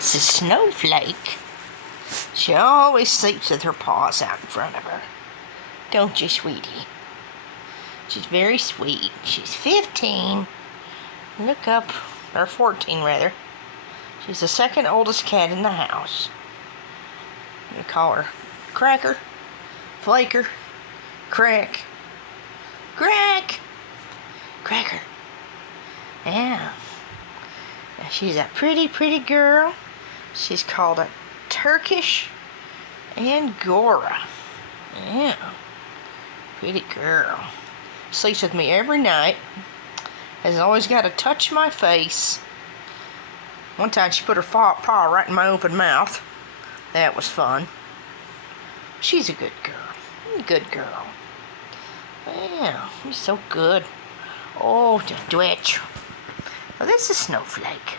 That's a Snowflake. She always sleeps with her paws out in front of her. Don't you, sweetie? She's very sweet. She's 15. Look up. Or 14, rather. She's the second oldest cat in the house. We call her Cracker, Flaker, Crack, Cracker. Yeah. She's a pretty, pretty girl. She's called a Turkish Angora. Yeah. Pretty girl. Sleeps with me every night. Has always got to touch my face. One time she put her paw right in my open mouth. That was fun. She's a good girl. Good girl. Yeah, she's so good. Oh, just twitch. Oh, that's a Snowflake.